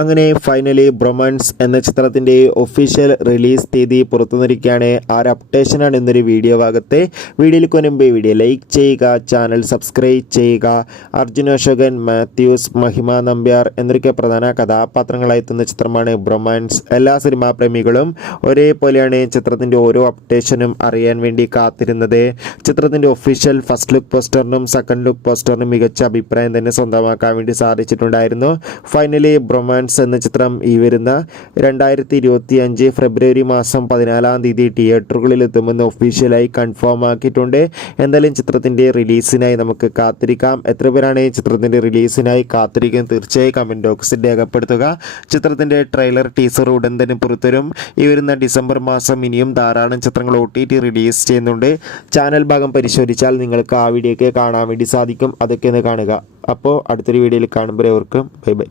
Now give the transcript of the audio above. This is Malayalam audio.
അങ്ങനെ ഫൈനലി ബ്രൊമാൻസ് എന്ന ചിത്രത്തിൻ്റെ ഒഫീഷ്യൽ റിലീസ് തീയതി പുറത്തുവന്നിരിക്കുകയാണ്. ആ ഒരു അപ്ഡേഷനാണ് ഇന്നൊരു വീഡിയോ ഭാഗത്തെ. വീഡിയോയിലേക്ക് മുൻപ് വീഡിയോ ലൈക്ക് ചെയ്യുക, ചാനൽ സബ്സ്ക്രൈബ് ചെയ്യുക. അർജുൻ അശോകൻ, മാത്യൂസ്, മഹിമ നമ്പ്യാർ എന്നൊക്കെ പ്രധാന കഥാപാത്രങ്ങളായി എത്തുന്ന ചിത്രമാണ് ബ്രൊമാൻസ്. എല്ലാ സിനിമാ പ്രേമികളും ഒരേപോലെയാണ് ചിത്രത്തിൻ്റെ ഓരോ അപ്ഡേഷനും അറിയാൻ വേണ്ടി കാത്തിരുന്നത്. ചിത്രത്തിൻ്റെ ഒഫീഷ്യൽ ഫസ്റ്റ് ലുക്ക് പോസ്റ്ററിനും സെക്കൻഡ് ലുക്ക് പോസ്റ്ററിനും മികച്ച അഭിപ്രായം തന്നെ സ്വന്തമാക്കാൻ വേണ്ടി സാധിച്ചിട്ടുണ്ടായിരുന്നു. ഫൈനലി ബ്രൊമാൻസ് എന്ന ചിത്രം ഈ വരുന്ന 2025 ഫെബ്രുവരി മാസം 14 തീയതി തിയേറ്ററുകളിൽ എത്തുമെന്ന് ഒഫീഷ്യലായി കൺഫേം ആക്കിയിട്ടുണ്ട്. എന്തായാലും ചിത്രത്തിൻ്റെ റിലീസിനായി നമുക്ക് കാത്തിരിക്കാം. എത്ര പേരാണ് ഈ ചിത്രത്തിൻ്റെ റിലീസിനായി കാത്തിരിക്കുന്നത് തീർച്ചയായും കമൻറ്റ് ബോക്സിൽ രേഖപ്പെടുത്തുക. ചിത്രത്തിൻ്റെ ട്രെയിലർ ടീസർ ഉടൻ തന്നെ പുറത്തുവരും. ഈ വരുന്ന ഡിസംബർ മാസം ഇനിയും ധാരാളം ചിത്രങ്ങൾ OTT റിലീസ് ചെയ്യുന്നുണ്ട്. ചാനൽ ഭാഗം പരിശോധിച്ചാൽ നിങ്ങൾക്ക് ആ വീഡിയോയ്ക്ക് കാണാൻ വേണ്ടി സാധിക്കും. അതൊക്കെ ഒന്ന് കാണുക. അപ്പോൾ അടുത്തൊരു വീഡിയോയിൽ കാണുമ്പോൾ അവർക്കും ബൈ ബൈ.